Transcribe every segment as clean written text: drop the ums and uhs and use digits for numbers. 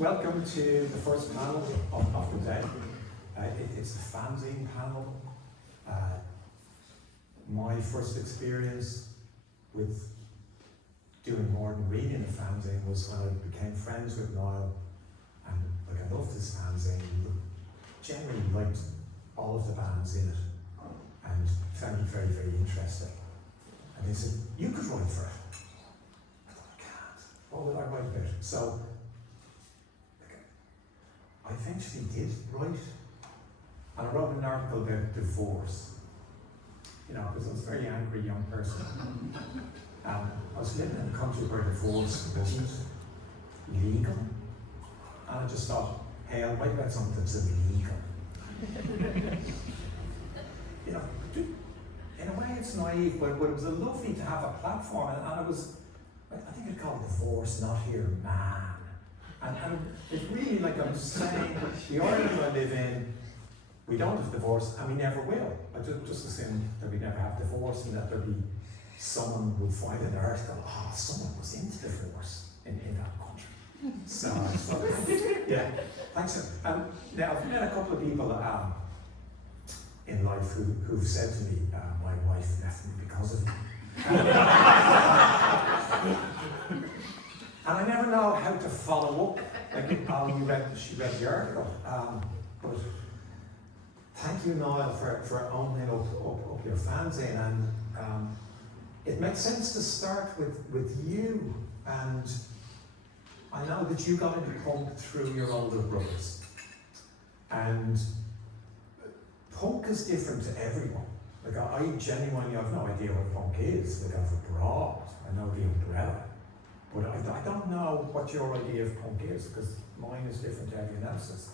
welcome to the first panel of the day. It's the Fanzine Panel. My first experience with doing more than reading a fanzine was when I became friends with Niall, and I loved his fanzine. Generally liked all of the bands in it, and found it very, very interesting. And he said, "You could write for it." I thought, "I can't. What would I write about?" So I eventually did write, and I wrote an article about divorce. Because I was a very angry young person. I was living in a country where divorce wasn't legal, and I just thought, hey, I'll write about something that's illegal. In a way it's naive, but it was lovely to have a platform, and I think it's called Divorce Not Here Man. And it's really like I'm saying, the Ireland I live in, we don't have divorce, and we never will. I just assume that we never have divorce, and that there'll be someone would find an article, someone was into divorce in that country. So yeah, thanks. Now I've met a couple of people in life who've said to me, my wife left me because of me. And I never know how to follow up. She read the article. But thank you, Niall, for owning up your fanzine. And it makes sense to start with you. And I know that you got into punk through your older brothers. And punk is different to everyone. I genuinely have no idea what punk is. I've a broad, I know the umbrella. But I don't know what your idea of punk is, because mine is different to everyone else's.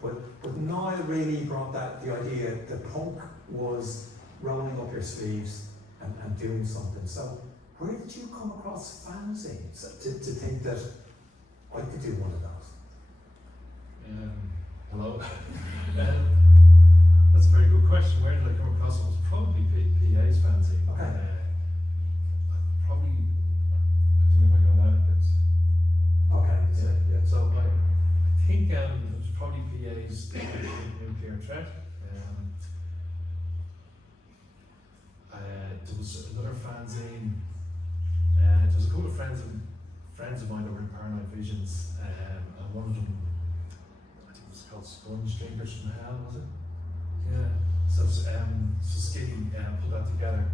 But Niall really brought the idea that punk was rolling up your sleeves and doing something. So where did you come across fanzines to think that I could do one of those? Hello. That's a very good question. Where did I come across it? It was probably PA's fanzine. Okay. Probably, I think if I got out, but okay. Yeah. So I think it was probably PA's nuclear threat. There was another fanzine. There was a couple of friends of mine that were in Paranoid Visions, and one of them, I think it was called Sponge Drinkers from Hell, was it? Yeah. So Skinny put that together.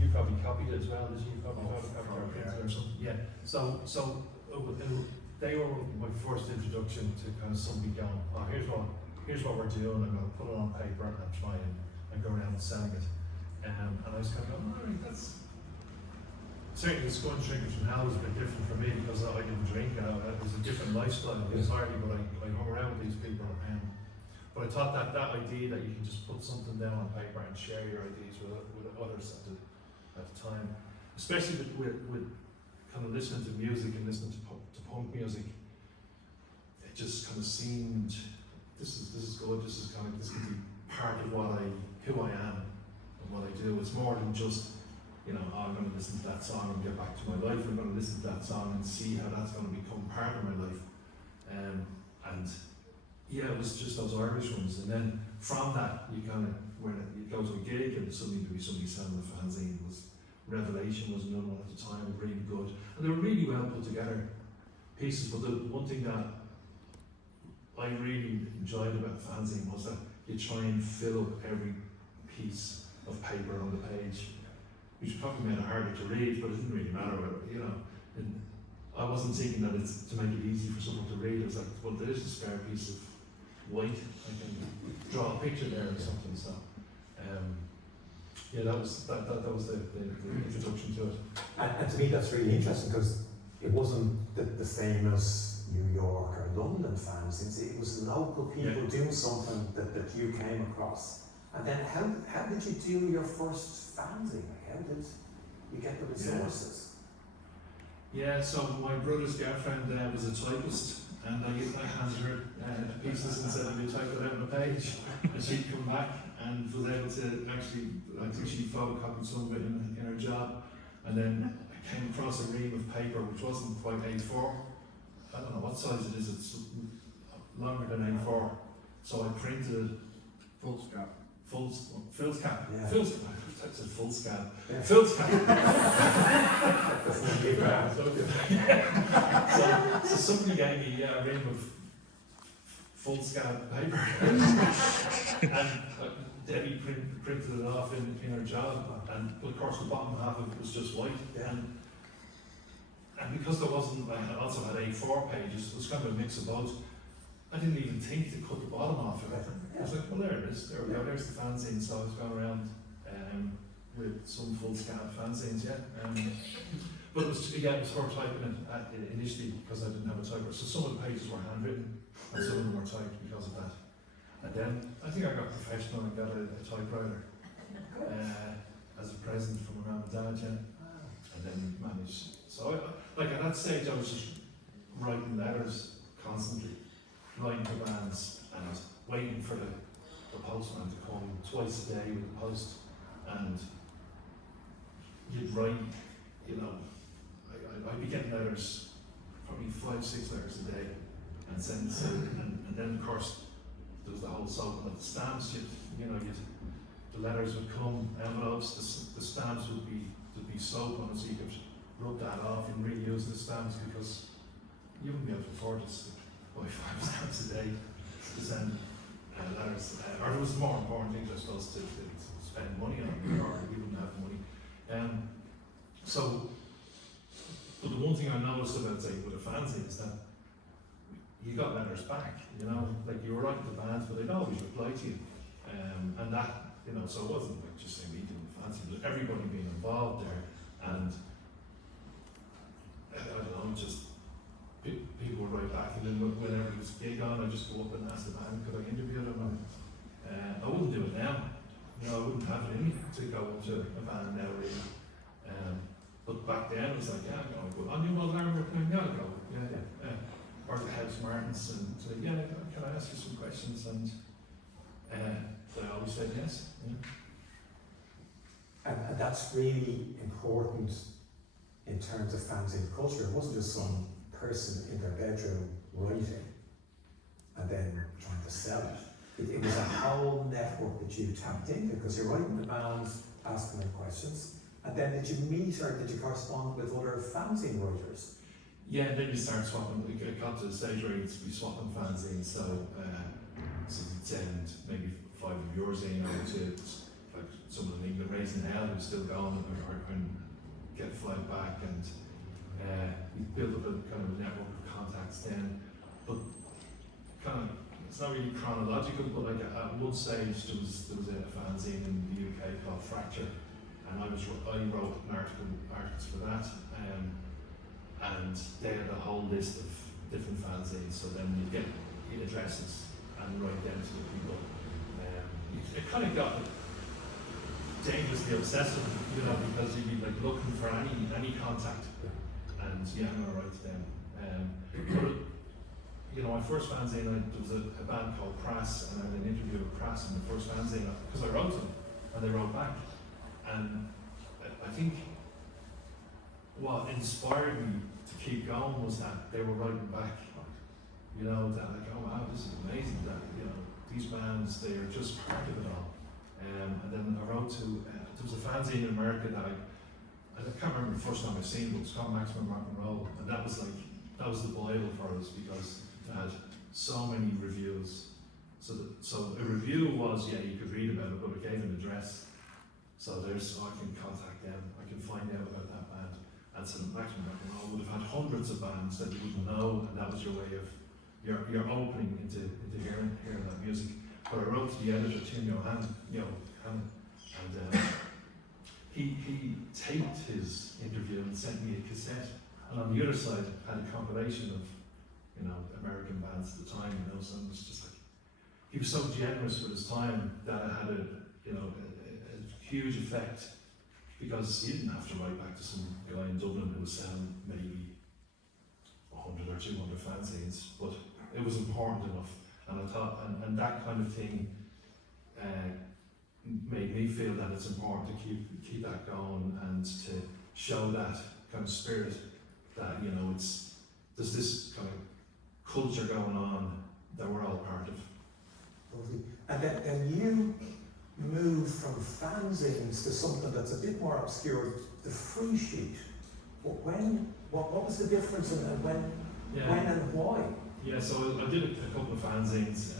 You probably copied it as well, did you? Probably copied it or something. Yeah. So they were my first introduction to kind of somebody going, here's what we're doing. I'm going to put it on paper and try and go around selling it. And I was kind of going, all right, that's certainly the Sponge Drinkers from Hell was a bit different for me because I didn't drink. It was a different lifestyle entirely, but I hung around with these people. But I thought that idea that you can just put something down on paper and share your ideas with others at the time, especially with kind of listening to music and listening to punk music, it just kind of seemed this is good. This could be part of who I am and what I do. It's more than just I'm going to listen to that song and get back to my life. I'm going to listen to that song and see how that's going to become part of my life. And yeah, it was just those Irish ones, and then from that you when you go to a gig and suddenly there'd be somebody selling a fanzine. Revelation was another one at the time, really good, and they were really well put together pieces. But the one thing that I really enjoyed about fanzine was that you try and fill up every piece of paper on the page, which probably made it harder to read, but it didn't really matter. And I wasn't thinking that it's to make it easy for someone to read. It was like, well, there's a spare piece of white, I can draw a picture there or something. So that was the introduction to it. And to me that's really interesting, because it wasn't the famous New York or London fanzines. It was local people doing something that you came across. And then how did you do your first fanzine? How did you get the resources? Yeah, so my brother's girlfriend was a typist, and I handed her pieces and said, "You type it out on a page," and she'd come back and was able to actually, I think she photocopied some of it in her job, and then I came across a ream of paper which wasn't quite A4, I don't know what size it is, it's longer than A4. So I printed it Full scrap. full scan. Yeah. Full scan. I said full scan. Yeah. Full scan. so somebody gave me a ring of full scan paper, and Debbie printed it off in her job, and of course the bottom half of it was just white. Yeah. And because there wasn't, I also had A4 pages, it was kind of a mix of both. I didn't even think to cut the bottom off of it. I was like, well, there it is. There we go. There's the fanzine. So I was going around with some full scan fanzines, yeah. But it was, again, it was for typing it initially because I didn't have a typewriter. So some of the pages were handwritten and some of them were typed because of that. And then I think I got professional and got a typewriter as a present from my mum and dad, yeah. And then managed. So, like at that stage, I was just writing letters constantly, writing to bands, and waiting for the postman to come twice a day with the post. And you'd write, you know, I'd be getting letters, probably 5-6 letters a day, and send and then of course there was the whole soap of the stamps. You know, the letters would come, envelopes, the stamps would be soap on it, so you could rub that off and reuse the stamps because you wouldn't be able to afford to buy 5 stamps a day to send letters. Or there was more important things, I suppose, to spend money on, or we wouldn't have money. But the one thing I noticed about, say, with a fanzine is that you got letters back, you know, like you were writing to bands, but they'd always reply to you. And that, you know, so it wasn't like just say me doing the fanzine, but everybody being involved there. And I don't know, just people would write back, and then whenever there was a gig on, I'd just go up and ask the band, could I interview them? And I wouldn't do it now. You know, I wouldn't have it in me to go into a band now, really. But back then, it was like, yeah, I'm going to go on New Alarm, yeah, I'll go. Yeah. Or the House Martins, and say, yeah, can I ask you some questions? And they always said yes. Yeah. And that's really important in terms of fanzine culture. It wasn't just some person in their bedroom writing and then trying to sell it. It was a whole network that you tapped into because you're writing the bands, asking them questions, and then did you meet or did you correspond with other fanzine writers? Yeah, and then you start swapping. It got to the stage where you'd be swapping fanzines, so you'd send maybe 5 of yours in over to like someone in England, Raising Hell, who's still going, and get flagged back, and we built up a kind of a network of contacts then. But kind of, it's not really chronological, but like at one stage there was a fanzine in the UK called Fracture, and I wrote articles for that, and they had a whole list of different fanzines. So then you get addresses and write them to the people. It kind of got dangerously obsessive, you know, because you'd be like looking for any contact, and yeah, I'm gonna write to them. But you know, my first fanzine, there was a band called Crass, and I had an interview with Crass in the first fanzine because I wrote to them, and they wrote back. And I think what inspired me to keep going was that they were writing back. You know, that like, oh wow, this is amazing. That, you know, these bands, they are just part of it all. And then I wrote to, there was a fanzine in America that I can't remember the first time I seen, but it was called Maximum Rock and Roll, and that was the Bible for us because it had so many reviews. So a review was, yeah, you could read about it, but it gave an address. So I can contact them, I can find out about that band. And so Maximum Rock and Roll would have had hundreds of bands that you wouldn't know, and that was your way of your opening into hearing that music. But I wrote to the editor, Tim Johan, and he taped his interview and sent me a cassette. And on the other side had a compilation of, you know, American bands at the time, you know, so it was just like, he was so generous with his time that it had a huge effect, because he didn't have to write back to some guy in Dublin who was selling maybe 100 or 200 fanzines, but it was important enough. And I thought, and that kind of thing made me feel that it's important to keep that going and to show that kind of spirit that, you know, it's there's this kind of culture going on that we're all part of. Lovely. And then you move from fanzines to something that's a bit more obscure, the free sheet. What was the difference and when and why? Yeah, so I did a couple of fanzines.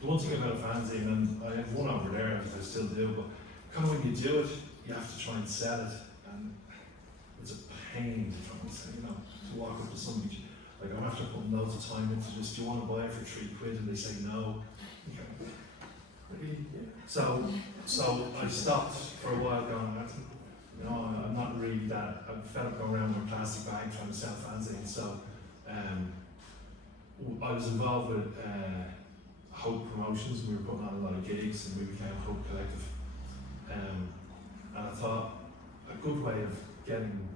The one thing about a fanzine, and I have one over there, I still do, but kind of when you do it, you have to try and sell it, and it's a pain to try and sell, to walk up to somebody. Like, I'm after putting loads of time into this, do you want to buy it for £3? And they say no. Really? So I stopped for a while going, I'm not really that, I fed up going around with a plastic bag trying to sell fanzines. So I was involved with Hope Promotions, we were putting on a lot of gigs and we became Hope Collective. And I thought a good way of getting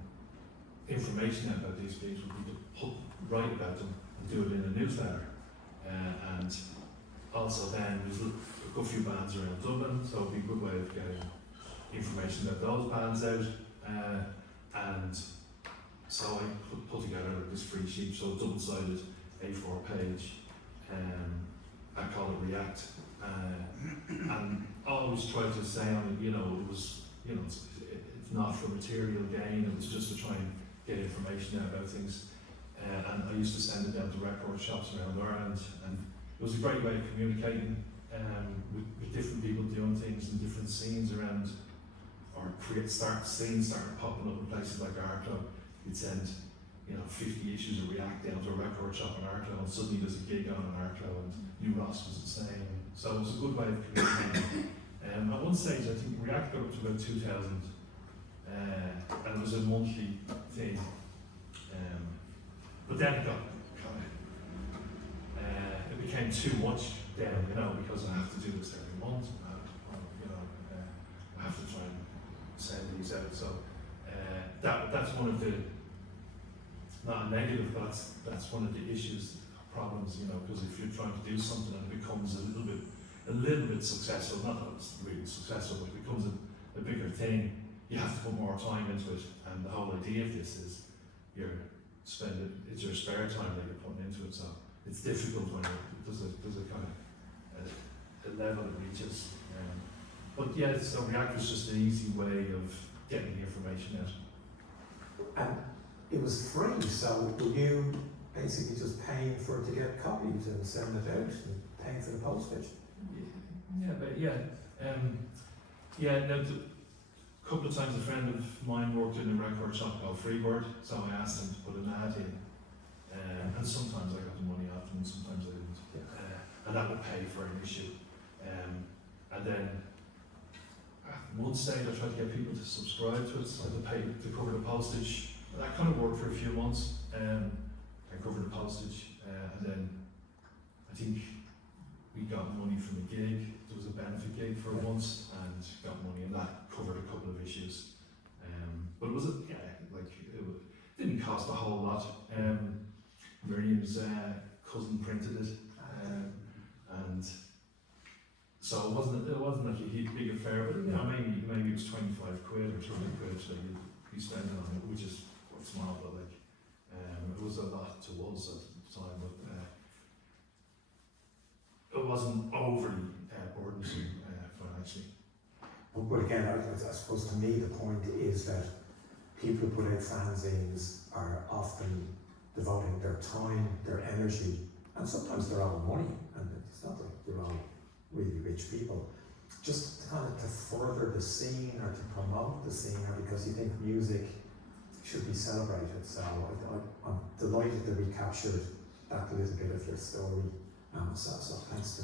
information out about these gigs would be to write about them and do it in a newsletter. And also then there's a good few bands around Dublin, so it'd be a good way of getting information about those bands out. And so I put together this free sheet, so a double-sided A4 page. I call it React. And I always tried to say on it, it was, it's not for material gain, it was just to try and get information out about things. And I used to send it down to record shops around Ireland, and it was a great way of communicating with different people doing things in different scenes around, or scenes started popping up in places like Art Club. You'd send 50 issues of React down to a record shop in Art Club, and suddenly there's a gig on in Art Club, and New Ross was the same. So it was a good way of communicating. At one stage, I think React got up to about 2,000, and it was a monthly thing. But then it got it became too much then, because I have to do this every month. I have to try and send these out. So that's one of the, not a negative, but that's one of the issues, problems, because if you're trying to do something and it becomes a little bit successful, not that it's really successful, but it becomes a bigger thing, you have to put more time into it. And the whole idea of this is it's your spare time that you're putting into it. So it's difficult when there's a kind of a level it reaches. But yeah, so React was just an easy way of getting the information out. And it was free, so were you basically just paying for it to get copied and send it out and paying for the postage? Now, a couple of times a friend of mine worked in a record shop called Freebird, so I asked him to put an ad in, and sometimes I got the money off them, sometimes I didn't, and that would pay for an issue. And then at one stage I tried to get people to subscribe to it, so to pay to cover the postage. That kind of worked for a few months. I covered the postage, and then I think we got money from the gig. There was a benefit gig for once, and got money, and that covered a couple of issues. But it was it didn't cost a whole lot. Miriam's cousin printed it, and so it wasn't like a big affair. But maybe it was 25 quid or 20 quid that you spending on it, which is quite small, but it was a lot to us at the time. But it wasn't overly burdensome financially. But again, I suppose to me the point is that people who put out fanzines are often devoting their time, their energy, and sometimes their own money, and it's not like they're all really rich people, just kind of to further the scene or to promote the scene, or because you think music should be celebrated. So I'm delighted that we captured that little bit of your story. So thanks to